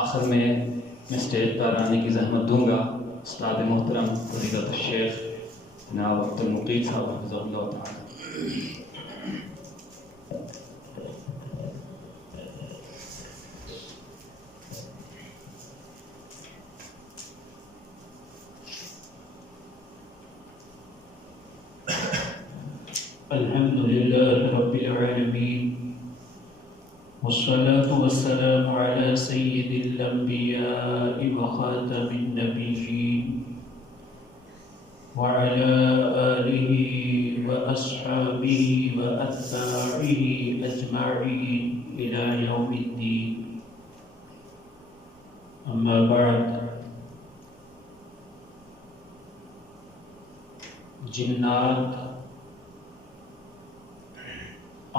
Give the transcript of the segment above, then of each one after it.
آخر میں اسٹیج پر آنے کی زحمت دوں گا استاد محترم فضیلت الشیخ جناب عبد المقیت صاحب حفظہ اللہ تعالی. الحمد لله رب العالمين والصلاة والسلام على سيد الأنبياء وخاتم النبيين وعلى آله وأصحابه وأتباعه أجمعين إلى يوم الدين. أما بعد، جنات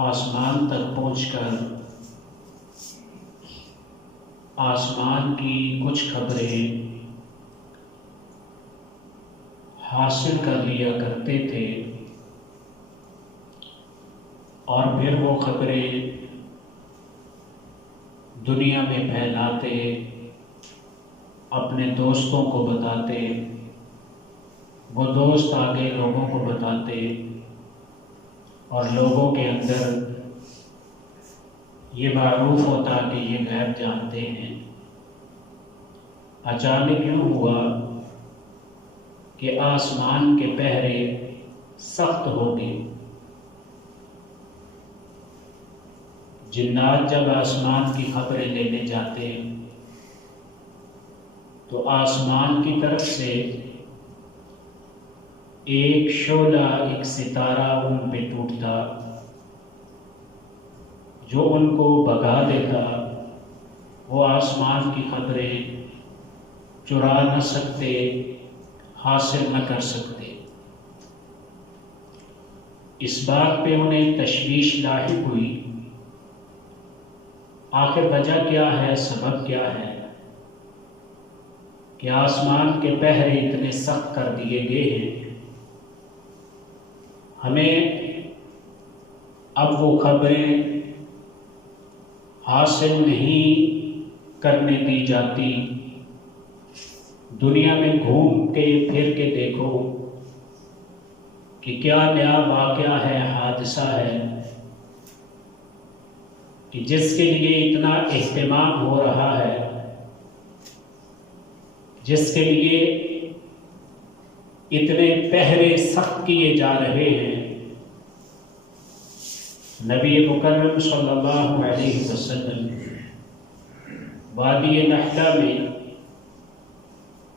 آسمان تک پہنچ کر آسمان کی کچھ خبریں حاصل کر لیا کرتے تھے اور پھر وہ خبریں دنیا میں پھیلاتے، اپنے دوستوں کو بتاتے، وہ دوست آگے لوگوں کو بتاتے اور لوگوں کے اندر یہ معروف ہوتا کہ یہ غیب جانتے ہیں. اچانک یوں ہوا کہ آسمان کے پہرے سخت ہو گئے. جنات جب آسمان کی خبریں لینے جاتے تو آسمان کی طرف سے ایک شعلہ، ایک ستارہ ان پہ ٹوٹتا جو ان کو بھگا دیتا. وہ آسمان کی خبریں چرا نہ سکتے، حاصل نہ کر سکتے. اس بات پہ انہیں تشویش لاحق ہوئی، آخر وجہ کیا ہے، سبب کیا ہے کہ آسمان کے پہرے اتنے سخت کر دیے گئے ہیں. ہمیں اب وہ خبریں حاصل نہیں کرنے دی جاتی. دنیا میں گھوم کے پھر کے دیکھو کہ کیا نیا واقعہ ہے، حادثہ ہے کہ جس کے لیے اتنا اہتمام ہو رہا ہے، جس کے لیے اتنے پہرے سخت کیے جا رہے ہیں. نبی مکرم صلی اللہ علیہ وسلم وادی نحلہ میں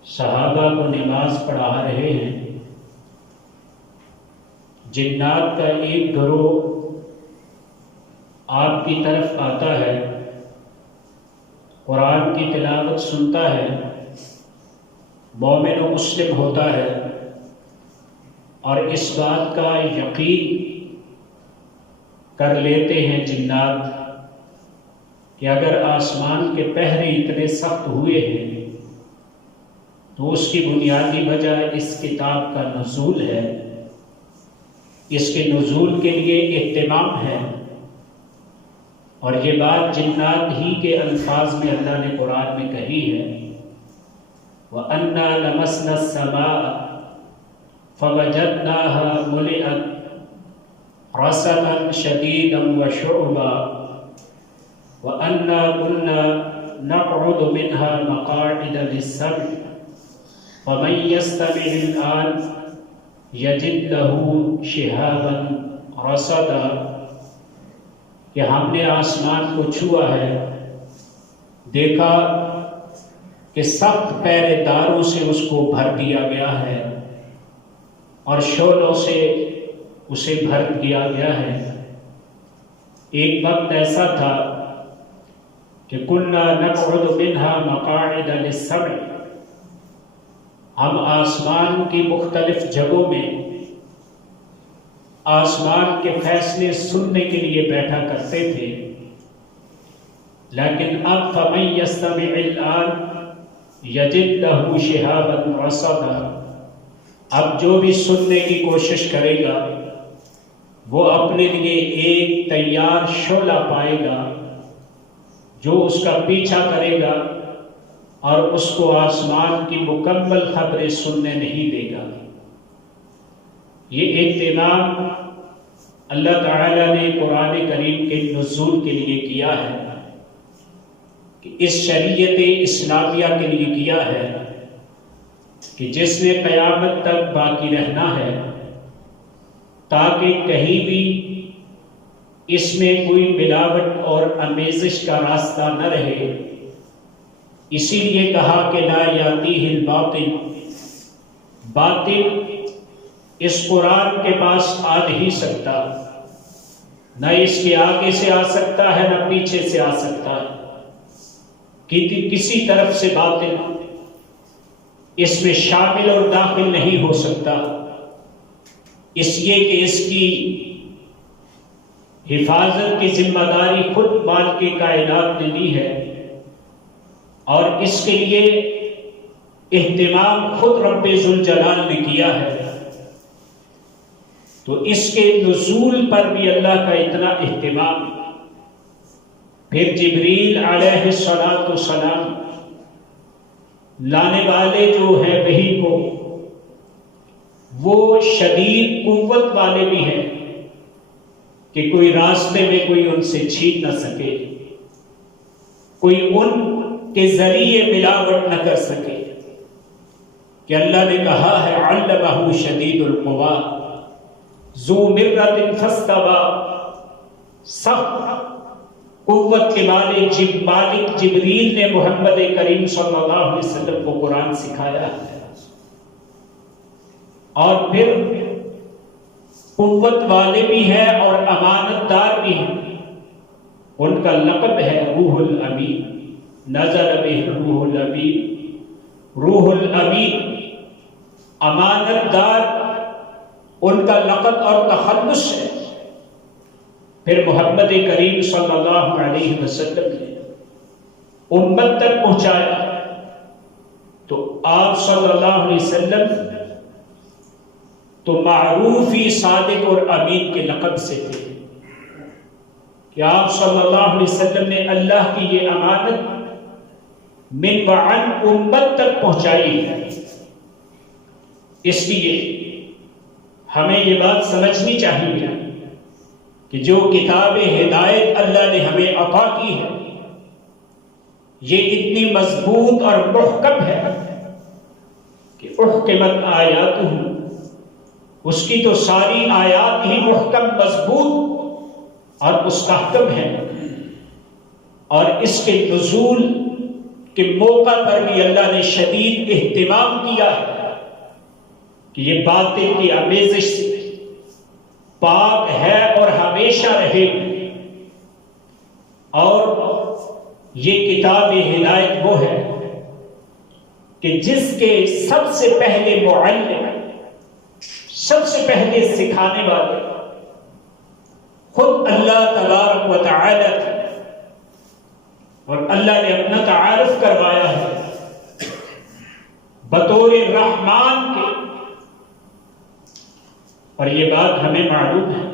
صحابہ کو نماز پڑھا رہے ہیں. جنات کا ایک گروہ آپ کی طرف آتا ہے، قرآن کی تلاوت سنتا ہے، مومن و مسلم ہوتا ہے اور اس بات کا یقین کر لیتے ہیں جنات کہ اگر آسمان کے پہرے اتنے سخت ہوئے ہیں تو اس کی بنیادی وجہ اس کتاب کا نزول ہے، اس کے نزول کے لیے اہتمام ہے. اور یہ بات جنات ہی کے الفاظ میں اللہ نے قرآن میں کہی ہے، وَأَنَّا لَمَسْنَا السَّمَاءَ فَوَجَدْنَاهَا مُلِئَتْ رَسَبًا شَدِيدًا وَشُعُبًا وَأَنَّا كُنَّا نَقْعُدُ مِنْهَا مَقَاعِدَ لِلسَّمْعِ فَمَنْ يَسْتَمِعِ الْآنَ يَجِدْ لَهُ شِهَابًا رَصَدًا. کہ ہم نے آسمان کو چھوا ہے، دیکھا کہ سخت پہرے داروں سے اس کو بھر دیا گیا ہے اور شعلوں سے اسے بھر دیا گیا ہے. ایک وقت ایسا تھا کہ کُنَّا نَقْعُدُ مِنْهَا مَقَاعِدَ لِلسَّمْعِ، ہم آسمان کی مختلف جگہوں میں آسمان کے فیصلے سننے کے لیے بیٹھا کرتے تھے. لیکن اب فَمَن يَسْتَمِعِ الْآنَ يَجِدْ لَهُ شِهَابًا رَصَدًا، اب جو بھی سننے کی کوشش کرے گا وہ اپنے لیے ایک تیار شعلہ پائے گا جو اس کا پیچھا کرے گا اور اس کو آسمان کی مکمل خبریں سننے نہیں دے گا۔ یہ اہتمام اللہ تعالیٰ نے قرآن کریم کے نزول کے لیے کیا ہے، کہ اس شریعت اسلامیہ کے لیے کیا ہے کہ جس نے قیامت تک باقی رہنا ہے، تاکہ کہیں بھی اس میں کوئی ملاوٹ اور آمیزش کا راستہ نہ رہے۔ اسی لیے کہا کہ لا یاتیہ الباطل، باطل اس قرآن کے پاس آ نہیں سکتا، نہ اس کے آگے سے آ سکتا ہے نہ پیچھے سے آ سکتا ہے، کسی طرف سے باطل اس میں شامل اور داخل نہیں ہو سکتا، اس لیے کہ اس کی حفاظت کی ذمہ داری خود مالک کائنات نے لی ہے، اور اس کے لیے اہتمام خود رب ذوالجلال نے کیا ہے۔ تو اس کے نزول پر بھی اللہ کا اتنا اہتمام۔ پھر جبریل علیہ السلام لانے والے جو ہیں وحی کو، وہ شدید قوت والے بھی ہیں کہ کوئی راستے میں کوئی ان سے چھین نہ سکے، کوئی ان کے ذریعے ملاوٹ نہ کر سکے، کہ اللہ نے کہا ہے علمہ شدید القویٰ ذو مرۃ فاستویٰ، سخت قوت کے مالک جبریل نے محمد کریم صلی اللہ علیہ وسلم کو قرآن سکھایا ہے۔ اور پھر قوت والے بھی ہیں اور امانت دار بھی ہیں، ان کا لقب ہے روح الامین، نزل بہ الروح الامین، روح الامین، امانت دار ان کا لقب اور تخلص ہے۔ پھر محمد کریم صلی اللہ علیہ وسلم نے امت تک پہنچایا، تو آپ صلی اللہ علیہ وسلم تو معروف ہی صادق اور امین کے لقب سے تھے، کہ آپ صلی اللہ علیہ وسلم نے اللہ کی یہ امانت من وعن امت تک پہنچائی ہے۔ اس لیے ہمیں یہ بات سمجھنی چاہیے کہ جو کتاب ہدایت اللہ نے ہمیں عطا کی ہے، یہ اتنی مضبوط اور محکم ہے کہ احکمت آیاتہ، اس کی تو ساری آیات ہی محکم، مضبوط اور مستحکم ہیں، اور اس کے نزول کے موقع پر بھی اللہ نے شدید اہتمام کیا ہے کہ یہ باطل کی آمیزش سے پاک ہے اور ہمیشہ رہے گی۔ اور یہ کتاب ہدایت وہ ہے کہ جس کے سب سے پہلے معلم، سب سے پہلے سکھانے والے خود اللہ تبارک و تعالی تھے، اور اللہ نے اپنا تعارف کروایا ہے بطور رحمان کے۔ اور یہ بات ہمیں معلوم ہے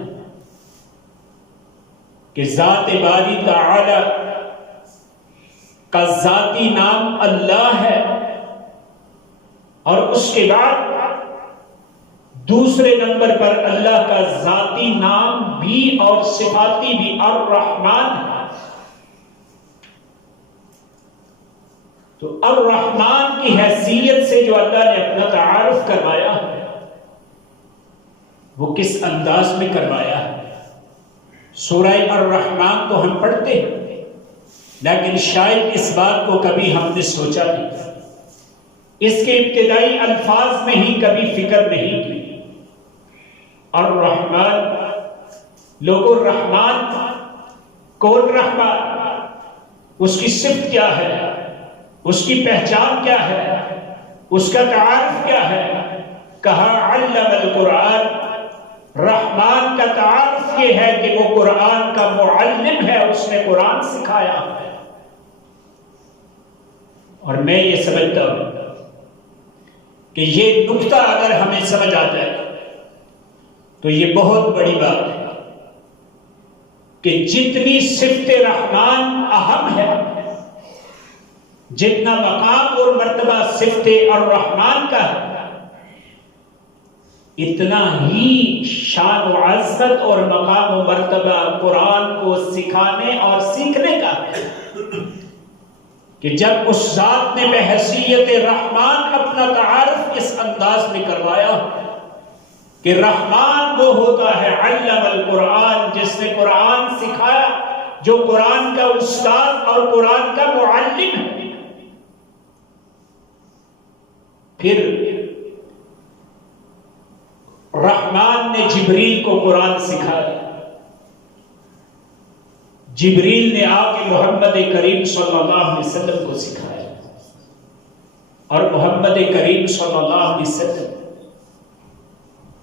کہ ذات باری تعالی کا ذاتی نام اللہ ہے، اور اس کے بعد دوسرے نمبر پر اللہ کا ذاتی نام بھی اور صفاتی بھی الرحمن ہے۔ تو الرحمن کی حیثیت سے جو اللہ نے اپنا تعارف کروایا ہے، وہ کس انداز میں کروایا ہے؟ سورہ الرحمن تو ہم پڑھتے ہیں، لیکن شاید اس بات کو کبھی ہم نے سوچا نہیں، اس کے ابتدائی الفاظ میں ہی کبھی فکر نہیں کی۔ الرحمن، لوگو رحمان کون رحمان؟ اس کی صفت کیا ہے؟ اس کی پہچان کیا ہے؟ اس کا تعارف کیا ہے؟ کہا علم القرآن، رحمان کا تعارف یہ ہے کہ وہ قرآن کا معلم ہے، اس نے قرآن سکھایا ہے۔ اور میں یہ سمجھتا ہوں کہ یہ نقطہ اگر ہمیں سمجھ آ جائے تو یہ بہت بڑی بات ہے کہ جتنی صفت رحمان اہم ہے، جتنا مقام اور مرتبہ صفت الرحمن کا ہے، اتنا ہی شان و عظمت اور مقام و مرتبہ قرآن کو سکھانے اور سیکھنے کا ہے، کہ جب اس ذات نے بحیثیت رحمان اپنا تعارف اس انداز میں کروایا کہ رحمان وہ ہوتا ہے علم القرآن، جس نے قرآن سکھایا، جو قرآن کا استاد اور قرآن کا معلم ہے، پھر رحمان نے جبریل کو قرآن سکھایا، جبریل نے آ کے محمد کریم صلی اللہ علیہ وسلم کو سکھایا، اور محمد کریم صلی اللہ علیہ وسلم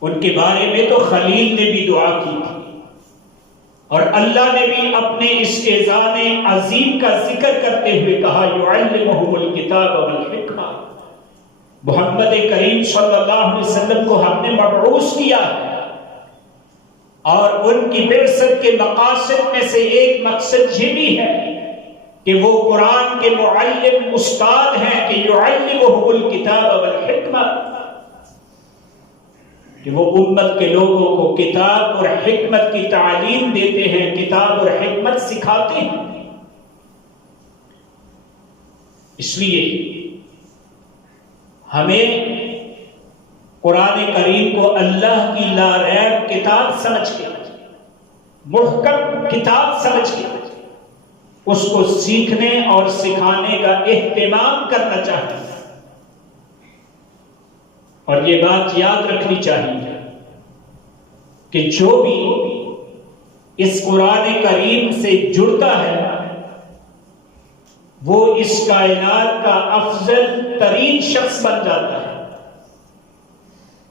ان کے بارے میں تو خلیل نے بھی دعا کی تھی، اور اللہ نے بھی اپنے اس اذان عظیم کا ذکر کرتے ہوئے کہا یعلمہم الکتاب والحکمہ، محمد کریم صلی اللہ علیہ وسلم کو ہم نے مبعوث کیا ہے، اور ان کی بعثت کے مقاصد میں سے ایک مقصد یہ بھی ہے کہ وہ قرآن کے معلم استاد ہیں، کہ یعلمہم الکتاب والحکمہ، کہ وہ امت کے لوگوں کو کتاب اور حکمت کی تعلیم دیتے ہیں، کتاب اور حکمت سکھاتے ہیں۔ اس لیے ہمیں قرآن کریم کو اللہ کی لا ریب کتاب سمجھ کے، محکم کتاب سمجھ کے اس کو سیکھنے اور سکھانے کا اہتمام کرنا چاہیے، اور یہ بات یاد رکھنی چاہیے کہ جو بھی اس قرآن کریم سے جڑتا ہے وہ اس کائنات کا افضل ترین شخص بن جاتا ہے۔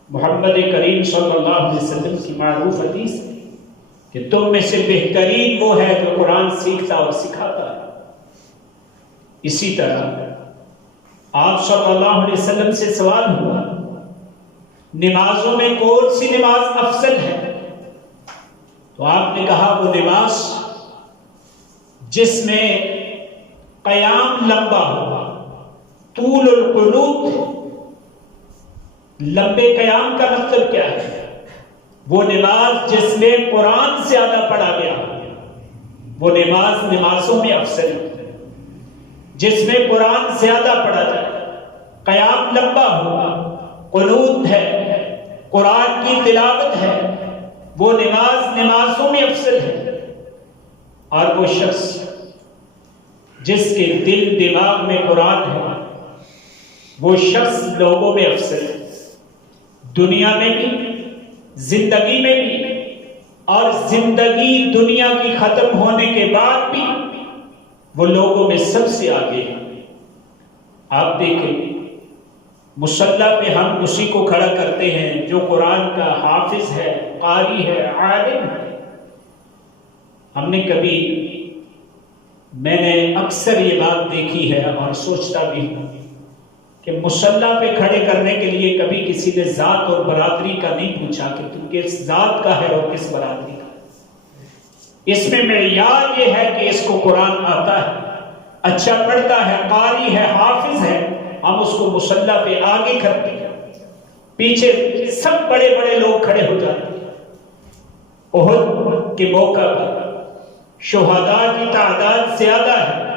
محمد کریم صلی اللہ علیہ وسلم کی معروف حدیث ہے کہ تم میں سے بہترین وہ ہے جو قرآن سیکھتا اور سکھاتا ہے۔ اسی طرح آپ صلی اللہ علیہ وسلم سے سوال ہوا نمازوں میں کون سی نماز افضل ہے، تو آپ نے کہا وہ نماز جس میں قیام لمبا ہوا، طول القنوت، لمبے قیام کا مطلب کیا ہے؟ وہ نماز جس میں قرآن زیادہ پڑھا گیا، وہ نماز نمازوں میں افضل ہے، جس میں قرآن زیادہ پڑھا جائے، قیام لمبا ہوا، قنوت ہے، قرآن کی تلاوت ہے، وہ نماز نمازوں میں افضل ہے۔ اور وہ شخص جس کے دل دماغ میں قرآن ہے وہ شخص لوگوں میں افضل ہے، دنیا میں بھی، زندگی میں بھی، اور زندگی دنیا کی ختم ہونے کے بعد بھی وہ لوگوں میں سب سے آگے ہے۔ آپ دیکھیں مصلی پہ ہم اسی کو کھڑا کرتے ہیں جو قرآن کا حافظ ہے، قاری ہے، عالم ہے۔ ہم نے کبھی، میں نے اکثر یہ بات دیکھی ہے اور سوچتا بھی ہوں کہ مصلی پہ کھڑے کرنے کے لیے کبھی کسی نے ذات اور برادری کا نہیں پوچھا کہ تم کس ذات کا ہے اور کس برادری کا۔ اس میں معیار یہ ہے کہ اس کو قرآن آتا ہے، اچھا پڑھتا ہے، قاری ہے، حافظ ہے، ہم اس کو مصلی پہ آگے کرتے ہیں، پیچھے سب بڑے بڑے لوگ کھڑے ہو جاتے ہیں۔ احد کے موقع پر شہداء کی تعداد زیادہ ہے،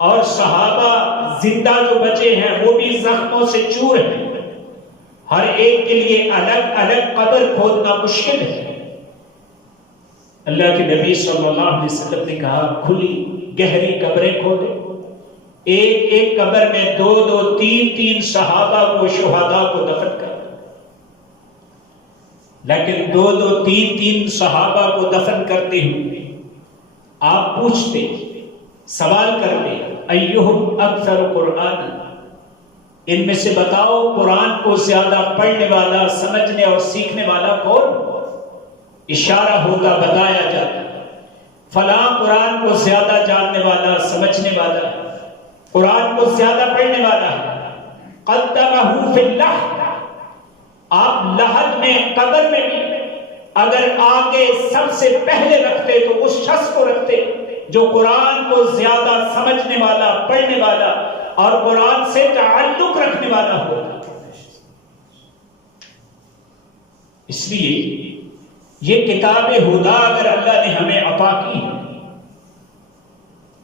اور صحابہ زندہ جو بچے ہیں وہ بھی زخموں سے چور ہیں، ہر ایک کے لیے الگ الگ قبر کھودنا مشکل ہے۔ اللہ کے نبی صلی اللہ علیہ وسلم نے کہا کھلی گہری قبریں کھودے، ایک ایک قبر میں 2 2 3 3 صحابہ کو، شہداء کو دفن کر، لیکن 2 2 3 3 صحابہ کو دفن کرتے ہوئے آپ پوچھتے، سوال کرتے ایہم اکثر قرآن، ان میں سے بتاؤ قرآن کو زیادہ پڑھنے والا، سمجھنے اور سیکھنے والا کون؟ اشارہ ہوگا، بتایا جاتا فلاں قرآن کو زیادہ جاننے والا، سمجھنے والا ہے، قرآن کو زیادہ پڑھنے والا ہے۔ قدمہ فی اللحد، آپ لحد میں، قبر میں بھی اگر آگے سب سے پہلے رکھتے تو اس شخص کو رکھتے جو قرآن کو زیادہ سمجھنے والا، پڑھنے والا اور قرآن سے تعلق رکھنے والا ہوگا۔ اس لیے یہ کتاب ہدا اگر اللہ نے ہمیں عطا کی ہے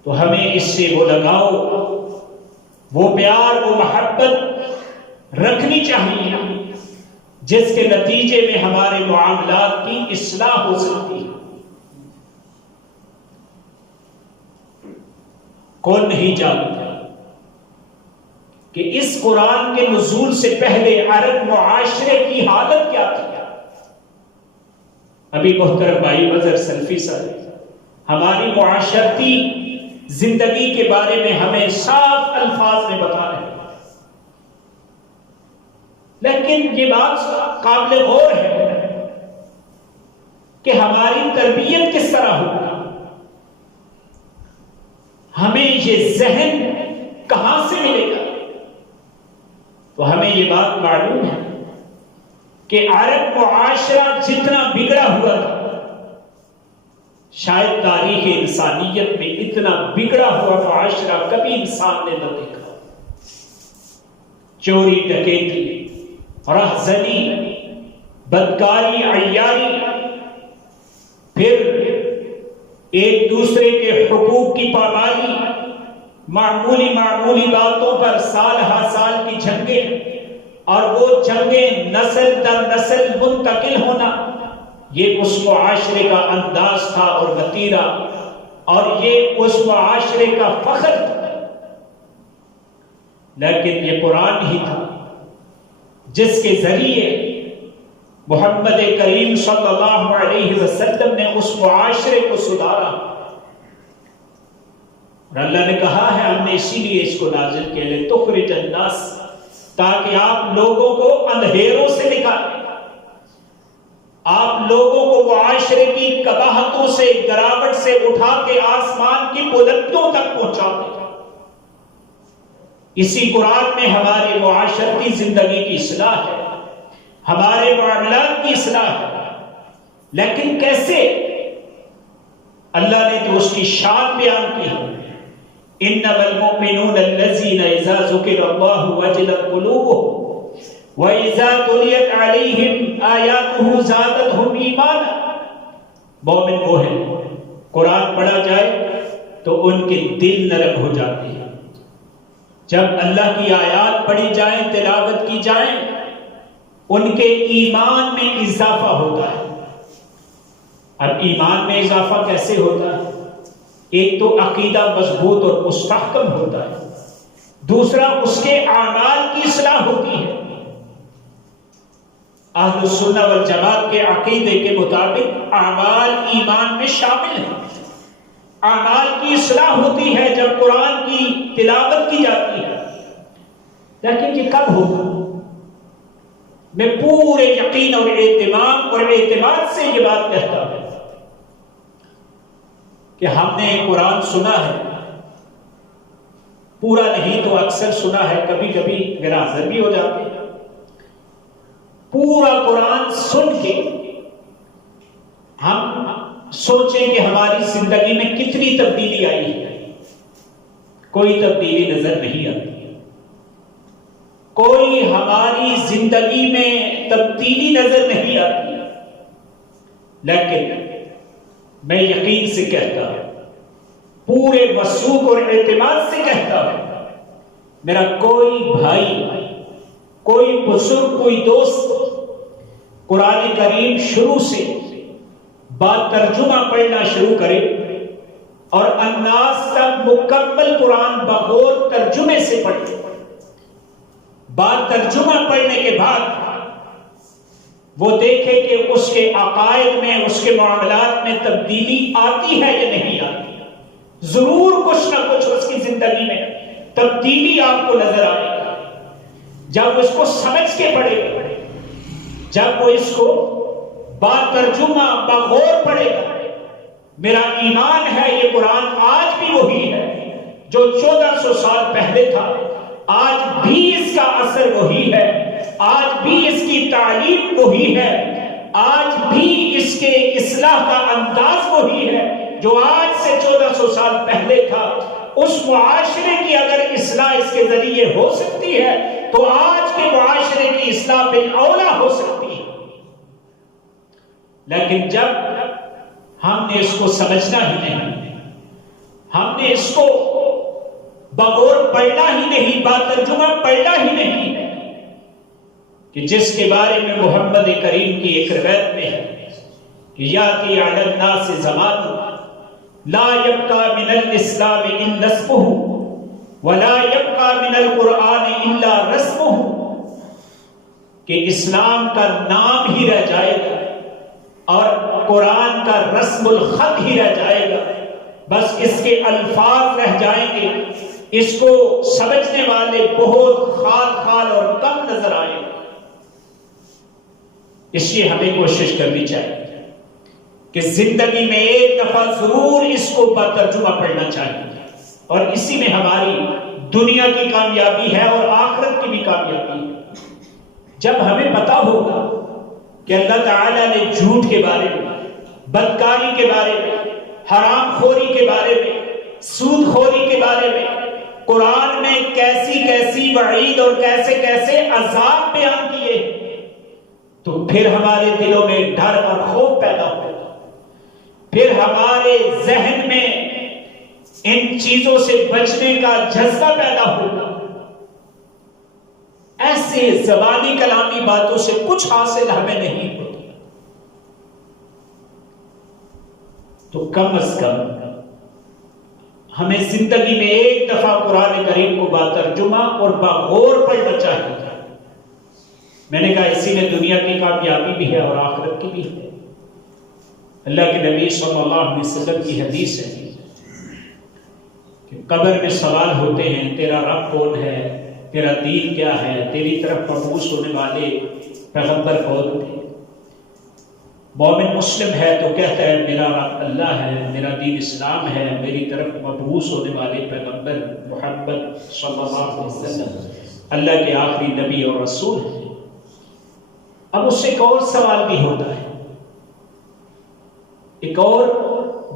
تو ہمیں اس سے وہ لگاؤ، وہ پیار، وہ محبت رکھنی چاہیے جس کے نتیجے میں ہمارے معاملات کی اصلاح ہو سکتی ہے۔ کون نہیں جانتا کہ اس قرآن کے نزول سے پہلے عرب معاشرے کی حالت کیا تھی؟ ابھی محترم بھائی مظہر سلفی صاحب ہماری معاشرتی زندگی کے بارے میں ہمیں صاف الفاظ میں بتا رہے ہیں، لیکن یہ بات قابل غور ہے کہ ہماری تربیت کس طرح ہوگی، ہمیں یہ ذہن کہاں سے ملے گا؟ تو ہمیں یہ بات معلوم ہے کہ عرب معاشرہ جتنا بگڑا ہوا تھا، شاید تاریخ انسانیت میں اتنا بگڑا ہوا معاشرہ کبھی انسان نے نہ دیکھا۔ چوری، ڈکیتی، رہزنی، بدکاری، عیاری، پھر ایک دوسرے کے حقوق کی پامالی، معمولی باتوں پر سال ہر سال کی جنگیں، اور وہ جنگیں نسل در نسل منتقل ہونا، یہ اس معاشرے کا انداز تھا اور وتیرہ، اور یہ اس معاشرے کا فخر تھا۔ لیکن یہ قرآن ہی تھا جس کے ذریعے محمد کریم صلی اللہ علیہ وسلم نے اس معاشرے کو سدھارا، اور اللہ نے کہا ہے ہم نے اسی لیے اس کو نازل کیا لتخرج الناس، تاکہ آپ لوگوں کو اندھیروں سے نکالیں، آپ لوگوں کو معاشرے کی قباحتوں سے، گراوٹ سے اٹھا کے آسمان کی بلندیوں تک پہنچا دیں۔ اسی قرآن میں ہمارے معاشرتی زندگی کی اصلاح ہے، ہمارے معاملات کی اصلاح ہے، لیکن کیسے؟ اللہ نے تو اس کی شان بیان کی ہے، انما المؤمنون الذين اذا ذكر الله وجلت قلوبهم واذا تليت عليهم آياته زادتهم ایمانا۔ مومن وہ ہے قرآن پڑھا جائے تو ان کے دل نرم ہو جاتے ہیں، جب اللہ کی آیات پڑھی جائیں، تلاوت کی جائیں، ان کے ایمان میں اضافہ ہوتا ہے۔ اب ایمان میں اضافہ کیسے ہوتا ہے؟ ایک تو عقیدہ مضبوط اور مستحکم ہوتا ہے، دوسرا اس کے اعمال کی اصلاح ہوتی ہے۔ اہل السنہ والجماعت کے عقیدے کے مطابق اعمال ایمان میں شامل ہیں، اعمال کی اصلاح ہوتی ہے جب قرآن کی تلاوت کی جاتی ہے۔ لیکن یہ کب ہوگا؟ میں پورے یقین اور اہتمام اور اعتماد سے یہ بات کہتا ہوں کہ ہم نے قرآن سنا ہے، پورا نہیں تو اکثر سنا ہے، کبھی کبھی غیر حاضر بھی ہو جاتے ہیں۔ پورا قرآن سن کے ہم سوچیں کہ ہماری زندگی میں کتنی تبدیلی آئی ہے، کوئی تبدیلی نظر نہیں آتی، کوئی ہماری زندگی میں تبدیلی نظر نہیں آتی۔ لیکن میں یقین سے کہتا ہوں، پورے وثوق اور اعتماد سے کہتا ہوں، میرا کوئی بھائی، کوئی بزرگ، کوئی دوست قرآن کریم شروع سے با ترجمہ پڑھنا شروع کرے اور الناس تک مکمل قرآن بغور ترجمے سے پڑھے، با ترجمہ پڑھنے کے بعد وہ دیکھے کہ اس کے عقائد میں، اس کے معاملات میں تبدیلی آتی ہے یا نہیں آتی۔ ضرور کچھ نہ کچھ اس کی زندگی میں تبدیلی آپ کو نظر آئے گی جب اس کو سمجھ کے پڑھے گا، جب وہ اس کو با ترجمہ بغور پڑھے گا۔ میرا ایمان ہے یہ قرآن آج بھی وہی ہے جو 1400 سال پہلے تھا، آج بھی اس کا اثر وہی ہے، آج بھی اس کی تعلیم وہی ہے، آج بھی اس کے اصلاح کا انداز وہی ہے، جو آج سے 1400 سال پہلے تھا، اس معاشرے کی اگر اصلاح اس کے ذریعے ہو سکتی ہے تو آج کے معاشرے کی اصلاح بالاولیٰ ہو سکتی ہے۔ لیکن جب ہم نے اس کو سمجھنا ہی نہیں، ہم نے اس کو بغور پڑھنا ہی نہیں، باترجمہ پڑھنا ہی نہیں، کہ جس کے بارے میں محمد کریم کی ایک روایت میں ہے کہ یاتی علی الناس زمان لا یبقى من الاسلام الا اسمه ولا یبقى من القرآن الا رسمه، کہ اسلام کا نام ہی رہ جائے گا اور قرآن کا رسم الخط ہی رہ جائے گا، بس اس کے الفاظ رہ جائیں گے، اس کو سمجھنے والے بہت خال اور کم نظر آئیں گے۔ اس لیے ہمیں کوشش کرنی چاہیے کہ زندگی میں ایک دفعہ ضرور اس کو بترجمہ پڑھنا چاہیے، اور اسی میں ہماری دنیا کی کامیابی ہے اور آخرت کی بھی کامیابی ہے۔ جب ہمیں پتا ہوگا کہ اللہ تعالیٰ نے جھوٹ کے بارے میں، بدکاری کے بارے میں، حرام خوری کے بارے میں، سود خوری کے بارے میں قرآن میں کیسی کیسی وعید اور کیسے کیسے عذاب بیان کیے، تو پھر ہمارے دلوں میں ڈر اور خوف پیدا ہوگا، پھر ہمارے ذہن میں ان چیزوں سے بچنے کا جذبہ پیدا ہوگا۔ ایسے زبانی کلامی باتوں سے کچھ حاصل ہمیں نہیں ہوتا، تو کم از کم ہمیں زندگی میں ایک دفعہ قرآن کریم کو باترجمہ اور باغور پڑھنا چاہیے۔ میں نے کہا اسی میں دنیا کی کامیابی بھی ہے اور آخرت کی بھی ہے۔ اللہ کے نبی صلی اللہ علیہ وسلم کی حدیث ہے کہ قبر میں سوال ہوتے ہیں، تیرا رب کون ہے، تیرا دین کیا ہے، تیری طرف مبعوث ہونے والے پیغمبر کون تھے؟ مومن مسلم ہے تو کہتا ہے میرا رب اللہ ہے، میرا دین اسلام ہے، میری طرف مبعوث ہونے والے پیغمبر محمد صلی اللہ علیہ وسلم اللہ کے آخری نبی اور رسول ہیں۔ اب اس سے ایک اور سوال بھی ہوتا ہے، ایک اور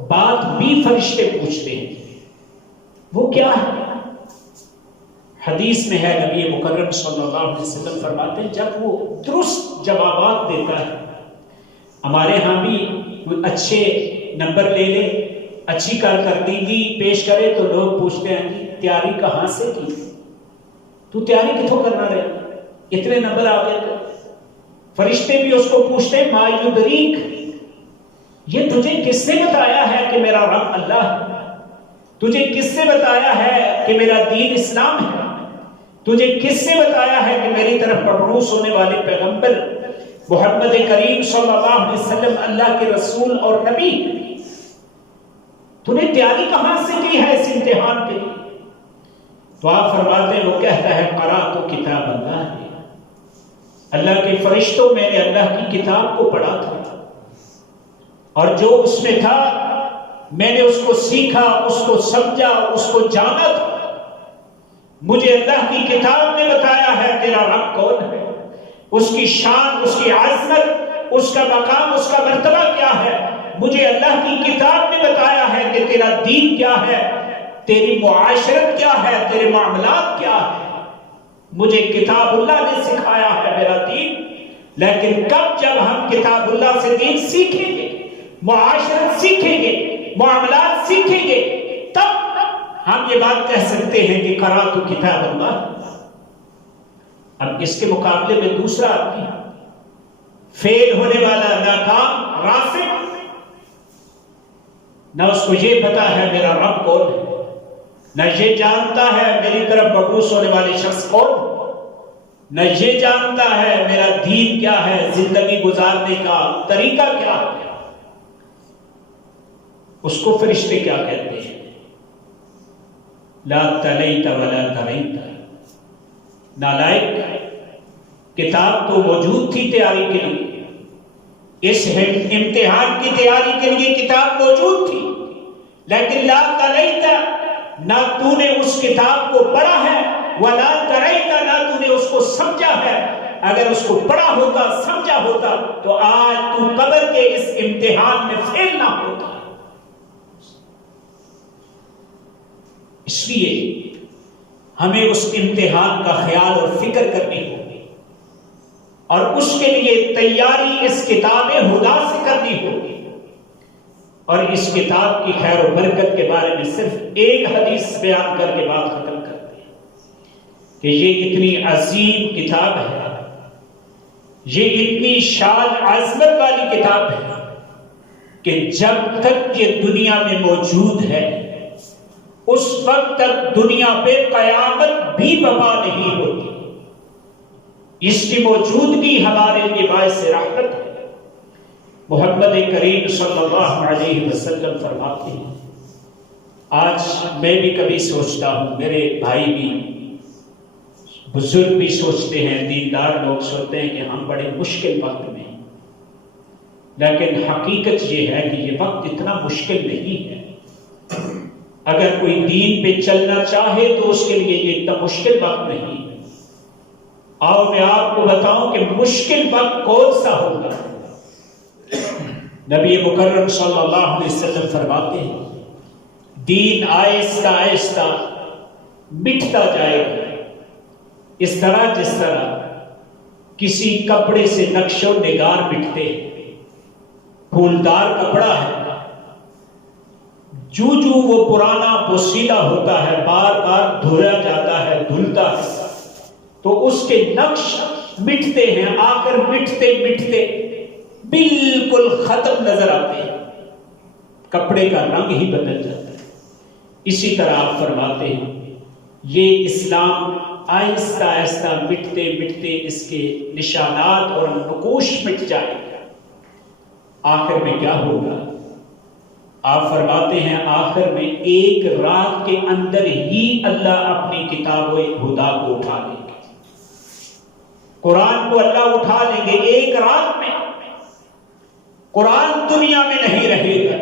بات بھی فرشتے پوچھتے ہیں، وہ کیا ہے؟ حدیث میں ہے نبی مکرم صلی اللہ علیہ وسلم فرماتے ہیں جب وہ درست جوابات دیتا ہے، ہمارے ہاں بھی کوئی اچھے نمبر لے لے، اچھی کارکردگی پیش کرے تو لوگ پوچھتے ہیں کہ تیاری کہاں سے کی، تو تیاری کتوں کرنا رہے، اتنے نمبر آ گئے۔ فرشتے بھی اس کو پوچھتے ہیں ما یدریک، یہ تجھے کس نے بتایا ہے کہ میرا رب اللہ ہے، تجھے کس نے بتایا ہے کہ میرا دین اسلام ہے، تجھے کس نے بتایا ہے کہ میری طرف مبعوث ہونے والے پیغمبر محمد کریم صلی اللہ علیہ وسلم اللہ کے رسول اور نبی، تو نے تیاری کہاں سے کی ہے اس امتحان کے لیے؟ تو آپ فرماتے ہیں، وہ کہتا ہے قرأت کتاب اللہ ہے، اللہ کے فرشتوں میں نے اللہ کی کتاب کو پڑھا تھا، اور جو اس میں تھا میں نے اس کو سیکھا، اس کو سمجھا، اس کو جانا تھا۔ مجھے اللہ کی کتاب نے بتایا ہے تیرا رب کون ہے، اس کی شان، اس کی عظمت، اس کا مقام، اس کا مرتبہ کیا ہے۔ مجھے اللہ کی کتاب نے بتایا ہے کہ تیرا دین کیا ہے، تیری معاشرت کیا ہے، تیرے معاملات کیا ہے۔ مجھے کتاب اللہ نے سکھایا ہے میرا دین، لیکن کب جب ہم کتاب اللہ سے دین سیکھیں گے، معاشرت سیکھیں گے، معاملات سیکھیں گے، تب ہم یہ بات کہہ سکتے ہیں کہ قرأت کتاب اللہ۔ اب اس کے مقابلے میں دوسرا آدمی فیل ہونے والا، ناکام، راسب، نہ اس کو یہ پتا ہے میرا رب کون ہے، نہ یہ جانتا ہے میری طرف مبعوث ہونے والے شخص کون، نہ یہ جانتا ہے میرا دین کیا ہے، زندگی گزارنے کا طریقہ کیا ہے۔ اس کو فرشتے کیا کہتے ہیں؟ لا تلیت ولا دریت، نالائق، کتاب تو موجود تھی تیاری کے لیے، اس امتحان کی تیاری کے لیے کتاب موجود تھی، لیکن لا تلیت، نہ تو نے اس کتاب کو پڑھا ہے، ولا دریت، نہ تو نے اس کو سمجھا ہے۔ اگر اس کو پڑھا ہوتا، سمجھا ہوتا، تو آج تو قبر کے اس امتحان میں فیل نہ ہوتا۔ اس لیے ہمیں اس امتحان کا خیال اور فکر کرنی ہوگی، اور اس کے لیے تیاری اس کتاب ہدا سے کرنی ہوگی۔ اور اس کتاب کی خیر و برکت کے بارے میں صرف ایک حدیث بیان کر کے بات ختم کرتے ہیں کہ یہ اتنی عظیم کتاب ہے، یہ اتنی شان عظمت والی کتاب ہے کہ جب تک یہ دنیا میں موجود ہے اس وقت تک دنیا پہ قیامت بھی برپا نہیں ہوتی۔ اس کی موجودگی ہمارے لیے باعث رحمت ہے۔ محمد کریم صلی اللہ علیہ وسلم فرماتے ہیں، آج میں بھی کبھی سوچتا ہوں، میرے بھائی بھی، بزرگ بھی سوچتے ہیں، دیندار لوگ سوچتے ہیں کہ ہم بڑے مشکل وقت میں ہیں، لیکن حقیقت یہ ہے کہ یہ وقت اتنا مشکل نہیں ہے۔ اگر کوئی دین پہ چلنا چاہے تو اس کے لیے یہ اتنا مشکل وقت نہیں ہے۔ آؤ میں آپ کو بتاؤں کہ مشکل وقت کون سا ہوگا۔ نبی مکرم صلی اللہ علیہ وسلم فرماتے ہیں، دین آہستہ آہستہ مٹتا جائے گا، اس طرح جس طرح کسی کپڑے سے نقش و نگار مٹتے ہیں۔ پھولدار کپڑا ہے، جو وہ پرانا پوسیدہ ہوتا ہے، بار بار دھویا جاتا ہے، دھلتا ہے، تو اس کے نقش مٹتے ہیں، آخر مٹتے مٹتے بالکل ختم نظر آتے ہیں، کپڑے کا رنگ ہی بدل جاتا ہے۔ اسی طرح آپ فرماتے ہیں یہ اسلام آہستہ آہستہ مٹتے مٹتے اس کے نشانات اور نقوش مٹ جائے گا۔ آخر میں کیا ہوگا؟ آپ فرماتے ہیں آخر میں ایک رات کے اندر ہی اللہ اپنی کتاب و ہدا کو اٹھا لیں گے، قرآن کو اللہ اٹھا لیں گے ایک رات میں۔ قرآن دنیا میں نہیں رہے گا۔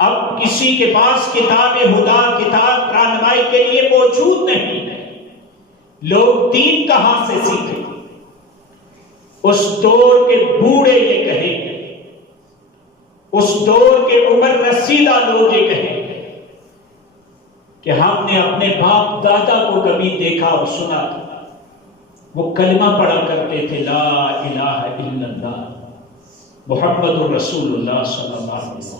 اب کسی کے پاس کتاب ہدا، کتاب رہنمائی کے لیے موجود نہیں ہے، لوگ دین کہاں سے سیکھیں؟ اس دور کے بوڑھے یہ کہیں گے، اس دور کے عمر رسیدہ لوگ یہ کہیں گے کہ ہم نے اپنے باپ دادا کو کبھی دیکھا اور سنا تھا، وہ کلمہ پڑھا کرتے تھے، لا الہ الا اللہ محمد الرسول اللہ صلی اللہ علیہ وسلم۔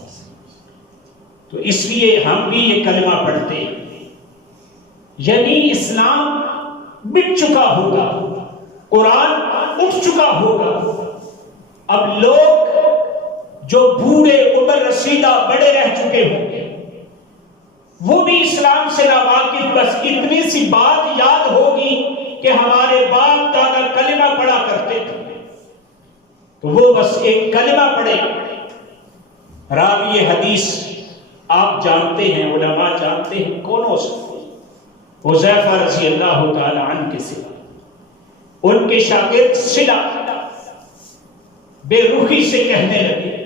تو اس لیے ہم بھی یہ کلمہ پڑھتے ہیں، یعنی اسلام مٹ چکا ہوگا، قرآن اٹھ چکا ہوگا۔ اب لوگ جو بوڑھے عمر رسیدہ بڑے رہ چکے ہوں گے وہ بھی اسلام سے ناواقف، بس اتنی سی بات یاد ہوگی کہ ہمارے باپ دادا کلمہ پڑھا کرتے تھے، تو وہ بس ایک کلمہ پڑھے۔ راوی حدیث آپ جانتے ہیں، علماء جانتے ہیں، کون ہو سکتے ہیں؟ حذیفہ رضی اللہ تعالی عنہ کے سوا۔ ان کے شاگرد صلہ بے رخی سے کہنے لگے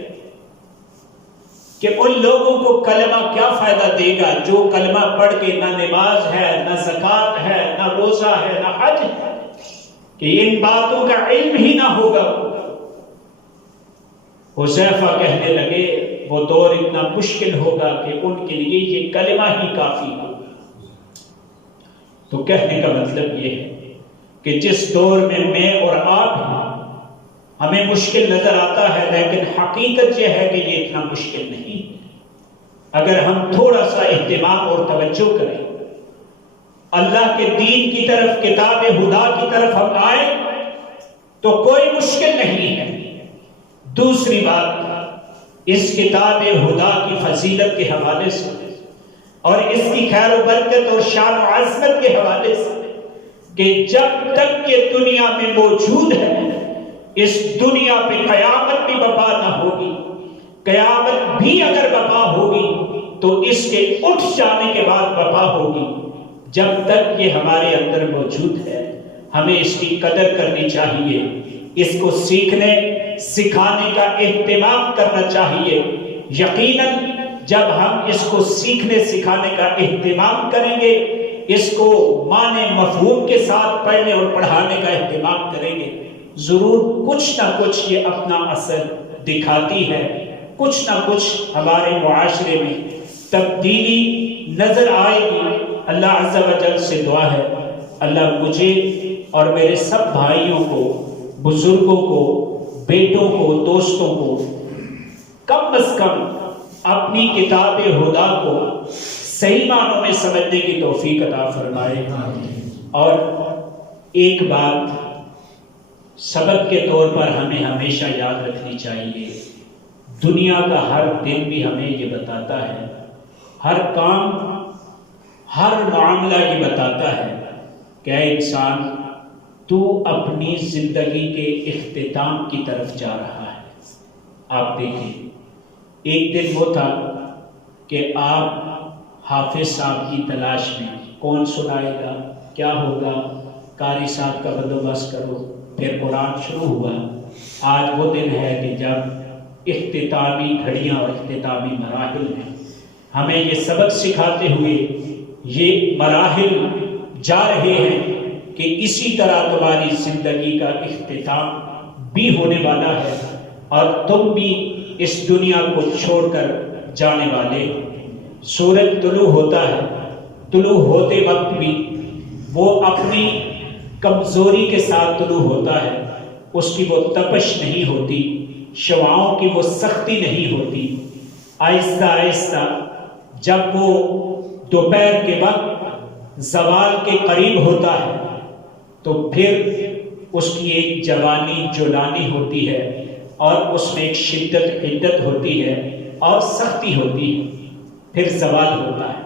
کہ ان لوگوں کو کلمہ کیا فائدہ دے گا جو کلمہ پڑھ کے نہ نماز ہے، نہ زکوٰۃ ہے، نہ روزہ ہے، نہ حج ہے، کہ ان باتوں کا علم ہی نہ ہوگا۔ حذیفہ کہنے لگے وہ دور اتنا مشکل ہوگا کہ ان کے لیے یہ کلمہ ہی کافی ہوگا۔ تو کہنے کا مطلب یہ ہے کہ جس دور میں اور آپ ہیں ہمیں مشکل نظر آتا ہے، لیکن حقیقت یہ ہے کہ یہ اتنا مشکل نہیں۔ اگر ہم تھوڑا سا اہتمام اور توجہ کریں، اللہ کے دین کی طرف، کتاب ہدا کی طرف ہم آئیں تو کوئی مشکل نہیں ہے۔ دوسری بات، اس کتاب ہدا کی فضیلت کے حوالے سے اور اس کی خیر و برکت اور شان و عظمت کے حوالے سے کہ جب تک یہ دنیا میں موجود ہے اس دنیا پہ قیامت بھی برپا نہ ہوگی، قیامت بھی اگر برپا ہوگی تو اس کے اٹھ جانے کے بعد برپا ہوگی۔ جب تک یہ ہمارے اندر موجود ہے ہمیں اس کی قدر کرنی چاہیے، اس کو سیکھنے سکھانے کا اہتمام کرنا چاہیے۔ یقیناً جب ہم اس کو سیکھنے سکھانے کا اہتمام کریں گے، اس کو معنی مفہوم کے ساتھ پڑھنے اور پڑھانے کا اہتمام کریں گے، ضرور کچھ نہ کچھ یہ اپنا اثر دکھاتی ہے، کچھ نہ کچھ ہمارے معاشرے میں تبدیلی نظر آئے گی، اللہ عز و جل سے دعا ہے اللہ مجھے اور میرے سب بھائیوں کو، بزرگوں کو، بیٹوں کو، دوستوں کو کم از کم اپنی کتاب ہدا کو صحیح معنوں میں سمجھنے کی توفیق عطا فرمائے۔ اور ایک بات سبق کے طور پر ہمیں ہمیشہ یاد رکھنی چاہیے، دنیا کا ہر دن بھی ہمیں یہ بتاتا ہے، ہر کام، ہر معاملہ یہ بتاتا ہے کہ اے انسان تو اپنی زندگی کے اختتام کی طرف جا رہا ہے۔ آپ دیکھیں، ایک دن وہ تھا کہ آپ حافظ صاحب کی تلاش میں، کون سنائے گا، کیا ہوگا، قاری صاحب کا بندوبست کرو، پھر قرآن شروع ہوا۔ آج وہ دن ہے کہ جب اختتامی گھڑیاں اور اختتامی مراحل ہیں، ہمیں یہ سبق سکھاتے ہوئے یہ مراحل جا رہے ہیں کہ اسی طرح تمہاری زندگی کا اختتام بھی ہونے والا ہے اور تم بھی اس دنیا کو چھوڑ کر جانے والے۔ سورج طلوع ہوتا ہے، طلوع ہوتے وقت بھی وہ اپنی کمزوری کے ساتھ طلوع ہوتا ہے، اس کی وہ تپش نہیں ہوتی، شعاؤں کی وہ سختی نہیں ہوتی۔ آہستہ آہستہ جب وہ دوپہر کے وقت زوال کے قریب ہوتا ہے تو پھر اس کی ایک جوانی جولانی ہوتی ہے اور اس میں ایک شدت حدت ہوتی ہے اور سختی ہوتی ہے، پھر زوال ہوتا ہے۔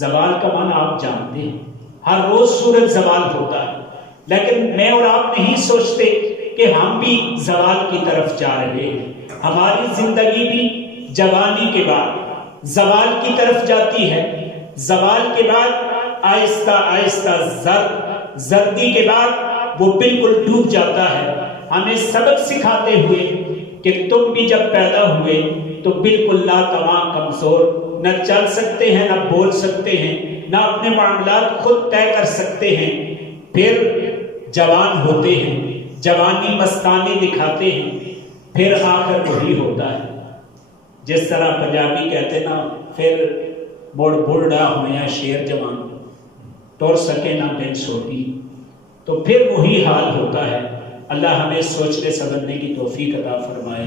زوال کا معنی آپ جانتے ہیں، ہر روز سورج زوال ہوتا ہے، لیکن میں اور آپ نہیں سوچتے کہ ہم بھی زوال کی طرف جا رہے ہیں۔ ہماری زندگی بھی جوانی کے بعد زوال کی طرف جاتی ہے، زوال کے بعد آہستہ آہستہ زردی کے بعد وہ بالکل ڈوب جاتا ہے۔ ہمیں سبق سکھاتے ہوئے کہ تم بھی جب پیدا ہوئے تو بالکل ناتواں، کمزور، نہ چل سکتے ہیں، نہ بول سکتے ہیں، نہ اپنے معاملات خود طے کر سکتے ہیں، پھر جوان ہوتے ہیں، جوانی مستانی دکھاتے ہیں، پھر آخر وہی ہوتا ہے جس طرح پنجابی کہتے نا، پھر بوڑھ بوڑھا ہویا شیر جوان، ٹور سکے نہ بن سوٹی، تو پھر وہی حال ہوتا ہے۔ اللہ ہمیں سوچنے سمجھنے کی توفیق عطا فرمائے۔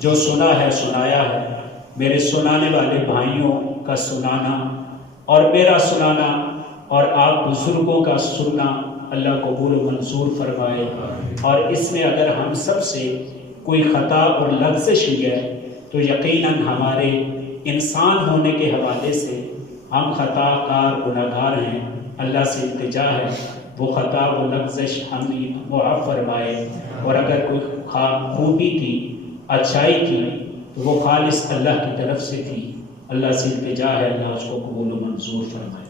جو سنا ہے سنایا ہے، میرے سنانے والے بھائیوں کا سنانا اور میرا سنانا اور آپ بزرگوں کا سننا اللہ قبول و منظور فرمائے۔ اور اس میں اگر ہم سب سے کوئی خطا اور لغزش ہوئی ہے تو یقیناً ہمارے انسان ہونے کے حوالے سے ہم خطا کار گناہگار ہیں۔ اللہ سے التجا ہے وہ خطا و لغزش ہمیں معاف فرمائے، اور اگر کوئی خوبی تھی، اچھائی تھی تو وہ خالص اللہ کی طرف سے تھی۔ اللہ سے التجا ہے اللہ اس کو قبول و منظور فرمائے۔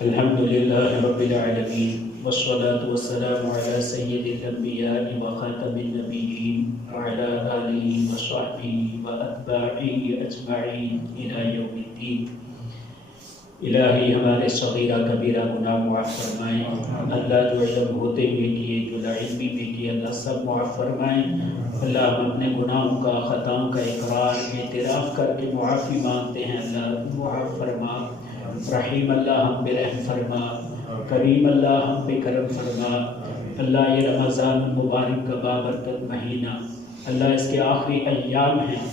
الحمدللہ رب العالمین والصلاة والسلام علی سید الانبیاء وخاتم النبیین وعلی آلہ وصحبہ واتباعہ اجمعین الی یوم الدین۔ الہی ہمارے صغیرہ کبیرہ گناہ معاف فرمائیں، اللہ جو علم ہوتے ہوئے کیے، جو لاعلمی میں کیے، اللہ سب معاف فرمائیں۔ اللہ ہم اپنے گناہوں کا، خطاؤں کا اقرار اعتراف کر کے معافی مانگتے ہیں، اللہ معاف فرما۔ رحیم اللہ ہم پہ رحم فرما، کریم اللہ ہم پہ کرم فرما۔ اللہ یہ رمضان المبارک کا بابرکت مہینہ، اللہ اس کے آخری ایام ہیں،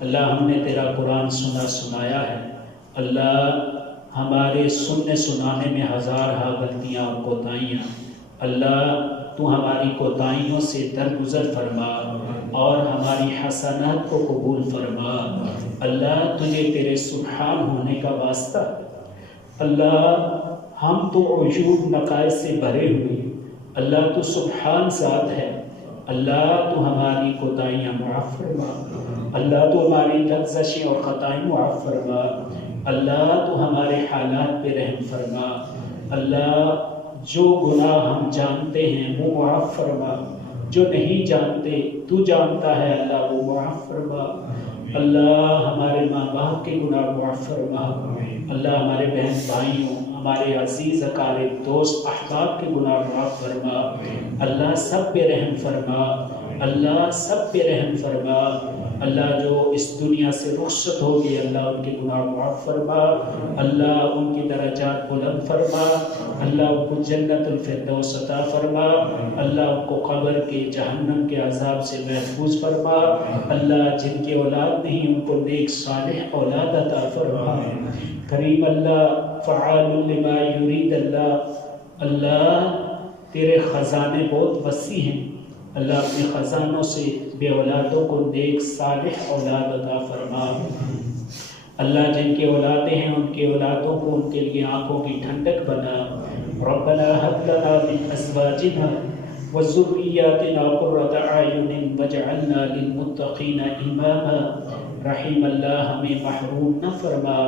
اللہ ہم نے تیرا قرآن سنایا ہے، اللہ ہمارے سننے سنانے میں ہزارہا غلطیاں اور کوتاہیاں، اللہ تو ہماری کوتاہیوں سے درگزر فرما اور ہماری حسنات کو قبول فرما۔ اللہ تجھے تیرے سبحان ہونے کا واسطہ، اللہ ہم تو عیوب نقائص سے بھرے ہوئے، اللہ تو سبحان ذات ہے، اللہ تو ہماری کوتاہیاں معاف فرما، اللہ تو ہماری لغزشیں اور خطائیں معاف فرما، اللہ تو ہمارے حالات پہ رحم فرما، اللہ جو گناہ ہم جانتے ہیں وہ معاف فرما، جو نہیں جانتے تو جانتا ہے اللہ وہ معاف فرما۔ اللہ ہمارے ماں باپ کے گناہ معاف فرما، اللہ ہمارے بہن بھائیوں، ہمارے عزیز اقارب دوست احباب کے گناہ معاف فرما، اللہ سب پہ رحم فرما، اللہ سب پہ رحم فرما۔ اللہ جو اس دنیا سے رخصت ہو گئے اللہ ان کے گناہ معاف فرما، اللہ ان کی درجات بلند فرما، اللہ ان کو جنت الفردوس عطا فرما، اللہ ان کو قبر کے جہنم کے عذاب سے محفوظ فرما، اللہ جن کی اولاد نہیں ان کو نیک صالح اولاد عطا فرما، کریم اللہ فعال لما یرید اللہ تیرے خزانے بہت وسیع ہیں، اللہ اپنے خزانوں سے بے اولادوں کو نیک صالح اولاد عطا فرما، اللہ جن کی اولادیں ہیں ان کی اولادوں کو ان کے لیے آنکھوں کی ٹھنڈک بنا، ربنا هب لنا من ازواجنا وذریاتنا قرۃ اعین واجعلنا للمتقین اماما، رحیم اللہ ہمیں محروم نہ فرما،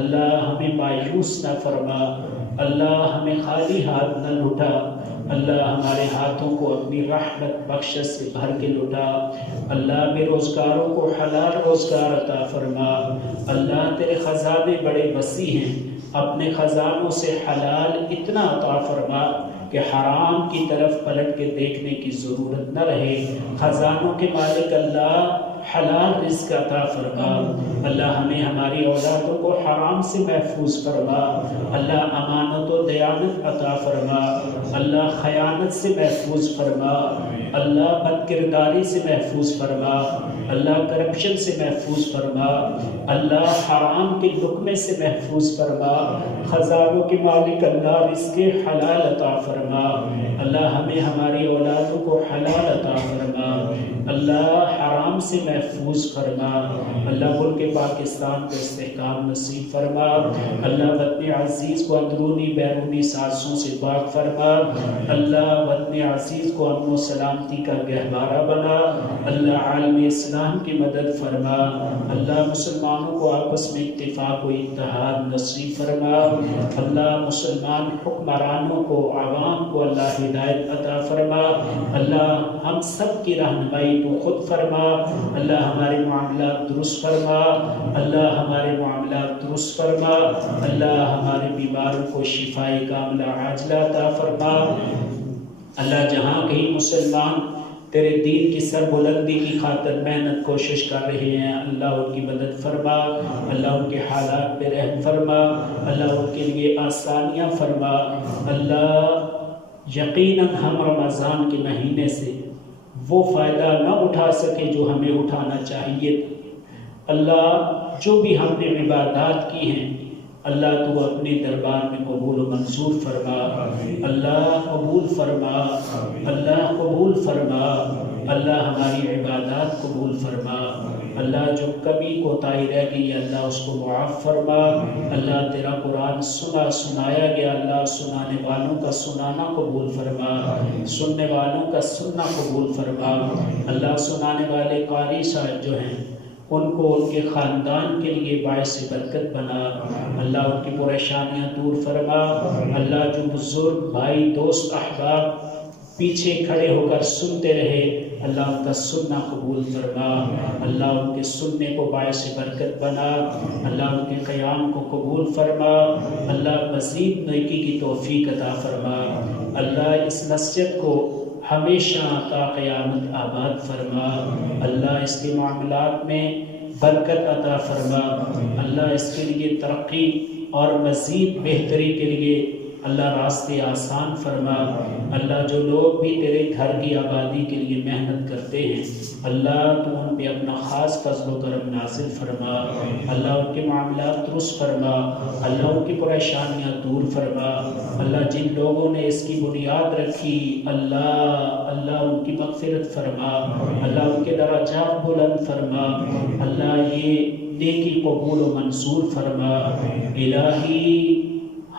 اللہ ہمیں مایوس نہ فرما، اللہ ہمیں خالی ہاتھ نہ لٹا، اللہ ہمارے ہاتھوں کو اپنی رحمت بخشش سے بھر کے لٹا، اللہ بے روزگاروں کو حلال روزگار عطا فرما، اللہ تیرے خزانے بڑے وسیع ہیں، اپنے خزانوں سے حلال اتنا عطا فرما کہ حرام کی طرف پلٹ کے دیکھنے کی ضرورت نہ رہے، خزانوں کے مالک اللہ حلال رزق عطا فرما، اللہ ہمیں ہماری اولادوں کو حرام سے محفوظ فرما، اللہ امانت و دیانت عطا فرما، اللہ خیانت سے محفوظ فرما، اللہ بد کرداری سے محفوظ فرما، اللہ کرپشن سے محفوظ فرما، اللہ حرام کے لقمے سے محفوظ فرما، خزانوں کے مالک اللہ رزق حلال عطا فرما، اللہ ہمیں ہماری اولادوں کو حلال عطا فرما، اللہ حرام سے محفوظ فرما، اللہ ملک پاکستان کو استحکام نصیب فرما، اللہ وطن عزیز کو اندرونی بیرونی سازشوں سے پاک فرما، اللہ وطن عزیز کو امن و سلامتی کا گہوارہ بنا، اللہ عالم اسلام کی مدد فرما، اللہ مسلمانوں کو آپس میں اتفاق و اتحاد نصیب فرما، اللہ مسلمان حکمرانوں کو عوام کو اللہ ہدایت عطا فرما، اللہ ہم سب کی رہنمائی تو خود فرما، اللہ ہمارے معاملات درست فرما، اللہ ہمارے معاملات درست فرما، اللہ ہمارے بیماروں کو شفائے کاملہ عاجلہ عطا فرما، اللہ جہاں کہیں مسلمان تیرے دین کی سربلندی کی خاطر محنت کوشش کر رہے ہیں اللہ ان کی مدد فرما، اللہ ان کے حالات پہ رحم فرما، اللہ ان کے لیے آسانیاں فرما، اللہ یقیناً ہم رمضان کے مہینے سے وہ فائدہ نہ اٹھا سکے جو ہمیں اٹھانا چاہیے، اللہ جو بھی ہم نے عبادات کی ہیں اللہ تو اپنے دربار میں قبول و منظور فرما، اللہ قبول فرما، اللہ قبول فرما، اللہ ہماری عبادات قبول فرما، اللہ جو کمی کوتاہی رہ گئی اللہ اس کو معاف فرما، اللہ تیرا قرآن سنایا گیا اللہ سنانے والوں کا سنانا قبول فرما، سننے والوں کا سننا قبول فرما، اللہ سنانے والے قاری صاحب جو ہیں ان کو ان کے خاندان کے لیے باعث برکت بنا، اللہ ان کی پریشانیاں دور فرما، اللہ جو بزرگ بھائی دوست احباب پیچھے کھڑے ہو کر سنتے رہے اللہ ان کا سننا قبول فرما، اللہ ان کے سننے کو باعث برکت بنا، اللہ ان کے قیام کو قبول فرما، اللہ مزید نیکی کی توفیق عطا فرما، اللہ اس مسجد کو ہمیشہ تا قیامت آباد فرما، اللہ اس کے معاملات میں برکت عطا فرما، اللہ اس کے لیے ترقی اور مزید بہتری کے لیے اللہ راستے آسان فرما، اللہ جو لوگ بھی تیرے گھر کی آبادی کے لیے محنت کرتے ہیں اللہ تو ان پہ اپنا خاص فضل و کرم نازل فرما، اللہ ان کے معاملات درست فرما، اللہ ان کی پریشانیاں دور فرما، اللہ جن لوگوں نے اس کی بنیاد رکھی اللہ ان کی مغفرت فرما، اللہ ان کے درجات بلند فرما، اللہ یہ نیکی قبول و منظور فرما، الہی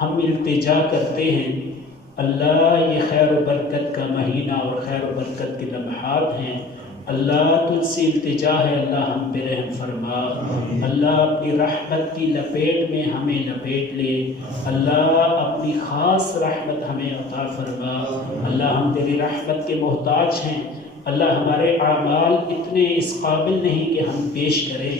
ہم التجا کرتے ہیں اللہ یہ خیر و برکت کا مہینہ اور خیر و برکت کے لمحات ہیں اللہ تجھ سے التجا ہے اللہ ہم پہ رحم فرما، اللہ اپنی رحمت کی لپیٹ میں ہمیں لپیٹ لے، اللہ اپنی خاص رحمت ہمیں عطا فرما، اللہ ہم تیری رحمت کے محتاج ہیں، اللہ ہمارے اعمال اتنے اس قابل نہیں کہ ہم پیش کریں،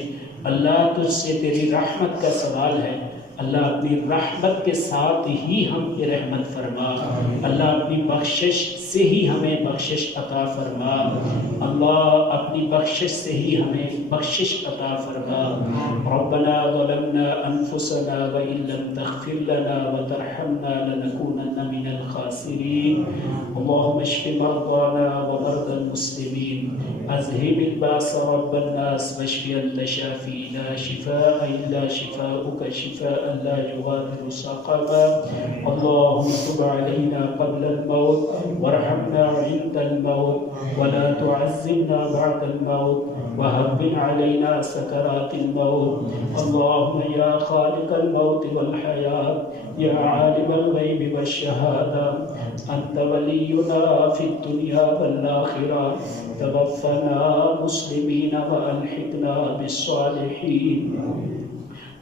اللہ تجھ سے تیری رحمت کا سوال ہے، اللہ اپنی رحمت کے ساتھ ہی ہم پہ رحمت فرما، اللہ اپنی بخشش سے ہی ہمیں بخشش عطا فرما، اللہ اپنی بخشش سے ہی ہمیں بخشش عطا فرما۔ ربنا ظلمنا انفسنا وان لم تغفر لنا وترحمنا لنكونن من الخاسرين، اللهم اشف مرضانا ومرضى المسلمين، اذهب الباس رب الناس واشف انت شافي، لا شفاء الا شفاؤك شفاء لا يغادر سقما، اللهم تب علينا قبل الموت وارحمنا عند الموت ولا تعذبنا بعد الموت وهون علينا سكرات الموت، اللهم يا خالق الموت والحياة يا عالم الغيب والشهادة أنت ولينا في الدنيا والآخرة، توفنا مسلمين وألحقنا بالصالحين،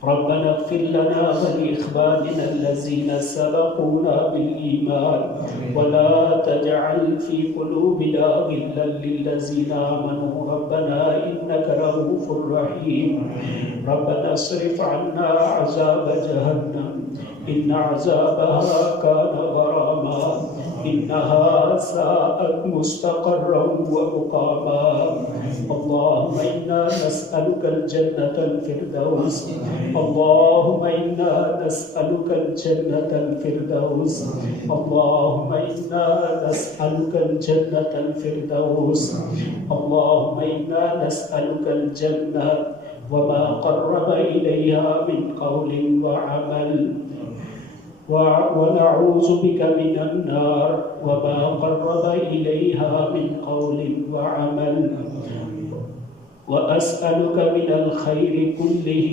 ربنا اغفر لنا ولإخواننا الذين سبقونا بالإيمان ولا تجعل في قلوبنا غلا للذين آمنوا ربنا إنك رؤوف رحيم، ربنا اصرف عنا عذاب جهنم إن عذابها كان غراما إنها ساءت مستقرا ومقاما، اللهم إنا نسألك الجنة الفردوس، اللهم إنا نسألك الجنة الفردوس، اللهم إنا نسألك الجنة الفردوس، اللهم إنا نسألك الجنة وما قرب إليها من قول وعمل، ونعوذ بك من النار وما قرب إليها من قول وعمل، وأسألك من الخير كله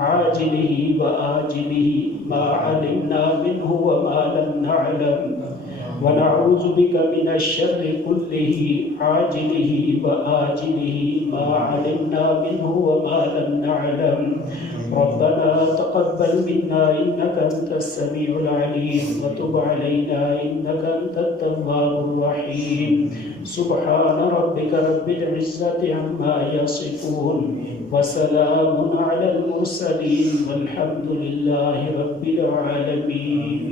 عاجله وآجله ما علمنا منه وما لم نعلم، ونعوذ بك من الشر كله عاجله وآجله ما علمنا منه وما لم نعلم، ربنا تقبل منا إنك أنت السميع العليم وتب علينا إنك أنت التواب الرحيم، سبحان ربك رب العزة عما يصفون وسلام على المرسلين والحمد لله رب العالمين.